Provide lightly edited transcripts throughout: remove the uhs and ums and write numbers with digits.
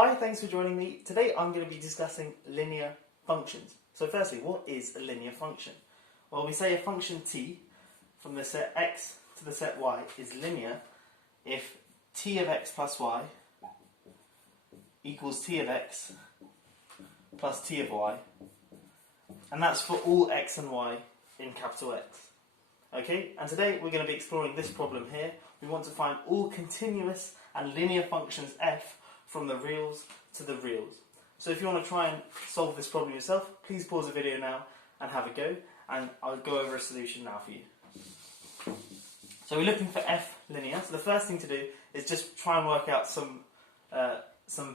Hi, thanks for joining me. Today I'm going to be discussing linear functions. So firstly, what is a linear function? Well, we say a function t from the set x to the set y is linear if t of x plus y equals t of x plus t of y, and that's for all x and y in capital X. Okay, and today we're going to be exploring this problem here. We want to find all continuous and linear functions f from the reals to the reals. So if you want to try and solve this problem yourself, please pause the video now and have a go, and I'll go over a solution now for you. So we're looking for f linear, so the first thing to do is just try and work out some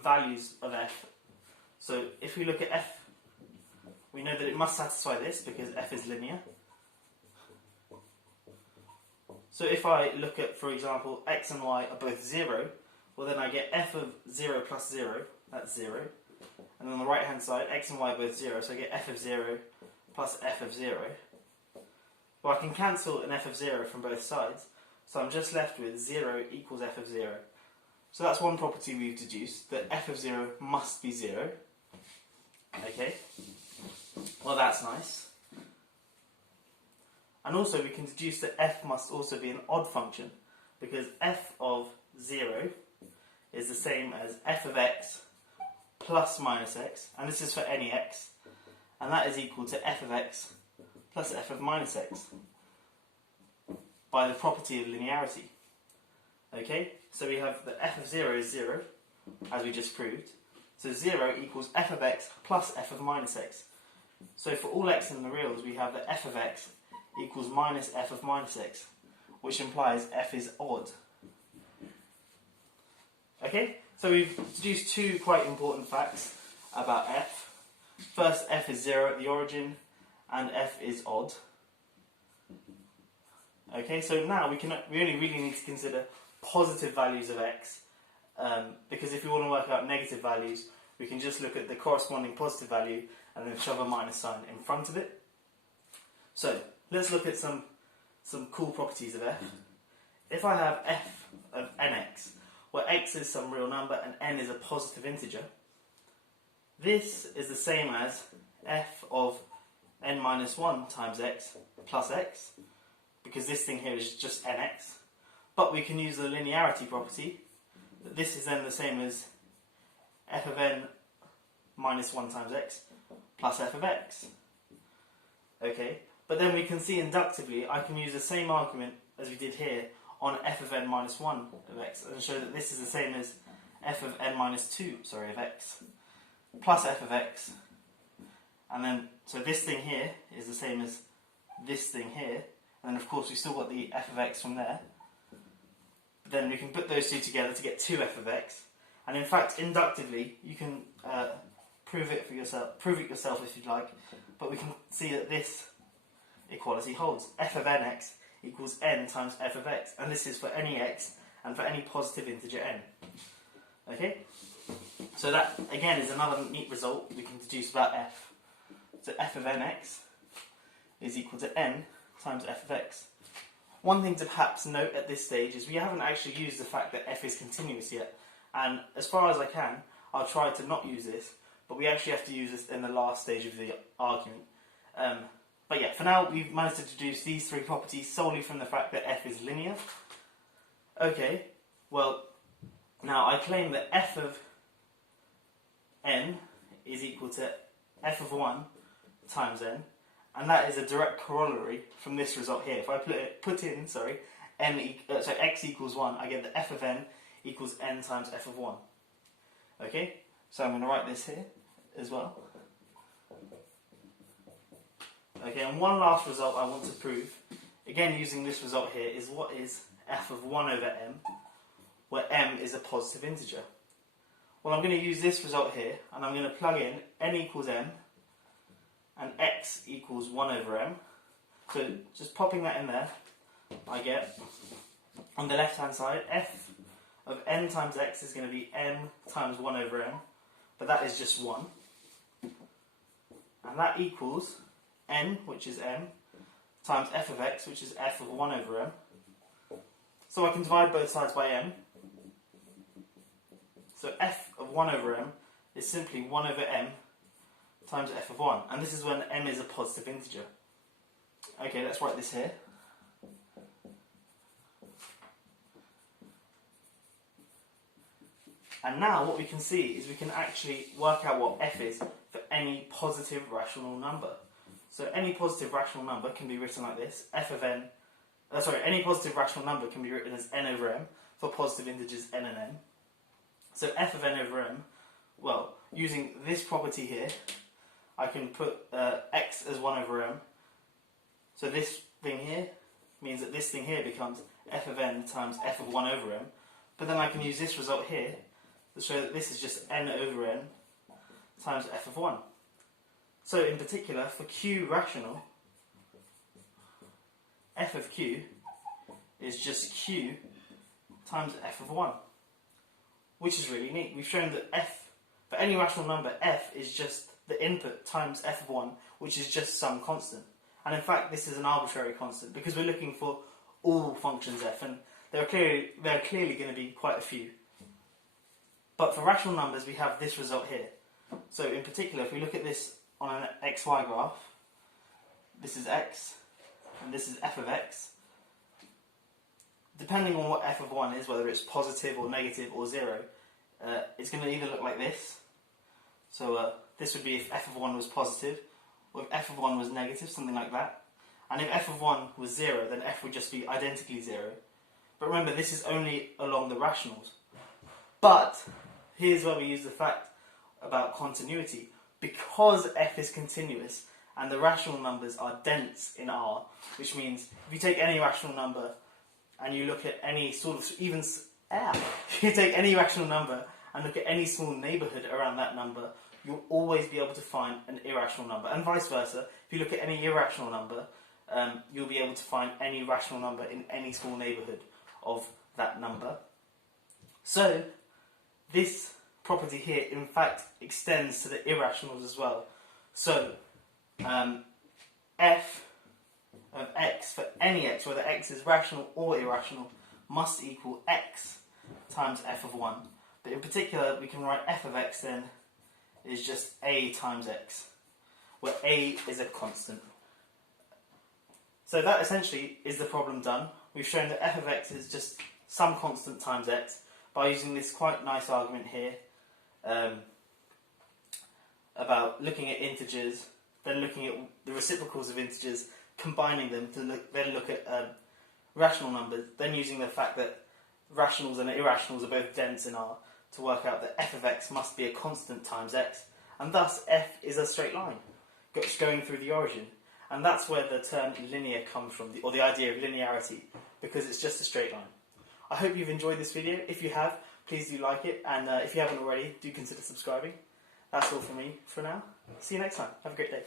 values of f. So if we look at f, we know that it must satisfy this because f is linear. So if I look at, for example, x and y are both 0, well then I get f of 0 plus 0, that's 0. And on the right hand side, x and y are both 0, so I get f of 0 plus f of 0. Well, I can cancel an f of 0 from both sides, so I'm just left with 0 equals f of 0. So that's one property we've deduced, that f of 0 must be 0. Okay, well that's nice. And also we can deduce that f must also be an odd function, because f of 0 is the same as f of x plus minus x, and this is for any x, and that is equal to f of x plus f of minus x by the property of linearity. Okay, so we have that f of 0 is 0, as we just proved, so 0 equals f of x plus f of minus x. So for all x in the reals, we have that f of x equals minus f of minus x, which implies f is odd. Okay, so we've deduced two quite important facts about f. First, f is 0 at the origin, and f is odd. Okay, so now we only really need to consider positive values of x, because if we want to work out negative values, we can just look at the corresponding positive value and then shove a minus sign in front of it. So let's look at some cool properties of f. If I have f of nx, where x is some real number and n is a positive integer, this is the same as f of n minus 1 times x plus x, because this thing here is just nx. But we can use the linearity property, that this is then the same as f of n minus 1 times x plus f of x. Okay, but then we can see inductively, I can use the same argument as we did here on f of n minus 1 of x, and show that this is the same as f of n minus 2, of x, plus f of x. And then, so this thing here is the same as this thing here, and then of course we still got the f of x from there. But then we can put those two together to get 2f of x, and in fact inductively you can prove it yourself if you'd like, but we can see that this equality holds. F of nx equals n times f of x, and this is for any x and for any positive integer n. Okay, so that again is another neat result we can deduce about f. So f of nx is equal to n times f of x. One thing to perhaps note at this stage is we haven't actually used the fact that f is continuous yet, and as far as I can, I'll try to not use this, but we actually have to use this in the last stage of the argument. But yeah, for now we've managed to deduce these three properties solely from the fact that f is linear. Okay, well, now I claim that f of n is equal to f of 1 times n, and that is a direct corollary from this result here. If I put in x equals 1, I get that f of n equals n times f of 1. Okay, so I'm going to write this here as well. Okay, and one last result I want to prove, again using this result here, is what is f of 1 over m, where m is a positive integer. Well, I'm going to use this result here, and I'm going to plug in n equals m, and x equals 1 over m. So just popping that in there, I get, on the left hand side, f of n times x is going to be m times 1 over m, but that is just 1. And that equals n, which is m, times f of x, which is f of 1 over m. So I can divide both sides by m. So f of 1 over m is simply 1 over m times f of 1. And this is when m is a positive integer. Okay, let's write this here. And now what we can see is we can actually work out what f is for any positive rational number. So any positive rational number can be written like this. Any positive rational number can be written as n over m for positive integers n and m. So f of n over m, well, using this property here, I can put x as 1 over m. So this thing here means that this thing here becomes f of n times f of 1 over m. But then I can use this result here to show that this is just n over n times f of 1. So in particular, for q rational, f of q is just q times f of 1, which is really neat. We've shown that f, for any rational number, f is just the input times f of 1, which is just some constant. And in fact, this is an arbitrary constant because we're looking for all functions f, and there are clearly going to be quite a few. But for rational numbers, we have this result here. So in particular, if we look at this on an xy graph, this is x, and this is f of x. Depending on what f of 1 is, whether it's positive or negative or 0, it's going to either look like this. So this would be if f of 1 was positive, or if f of 1 was negative, something like that. And if f of 1 was 0, then f would just be identically 0. But remember, this is only along the rationals. But here's where we use the fact about continuity. Because f is continuous and the rational numbers are dense in R, which means if you take any rational number and you look at any sort of if you take any rational number and look at any small neighbourhood around that number, you'll always be able to find an irrational number. And vice versa, if you look at any irrational number, you'll be able to find any rational number in any small neighbourhood of that number. So this property here, in fact, extends to the irrationals as well. So, f of x for any x, whether x is rational or irrational, must equal x times f of 1. But in particular, we can write f of x then is just a times x, where a is a constant. So that essentially is the problem done. We've shown that f of x is just some constant times x by using this quite nice argument here about looking at integers, then looking at the reciprocals of integers, combining them to look at rational numbers, then using the fact that rationals and irrationals are both dense in R to work out that f of x must be a constant times x, and thus f is a straight line going through the origin. And that's where the term linear comes from, or the idea of linearity, because it's just a straight line. I hope you've enjoyed this video. If you have, please do like it, and if you haven't already, do consider subscribing. That's all from me for now. See you next time. Have a great day.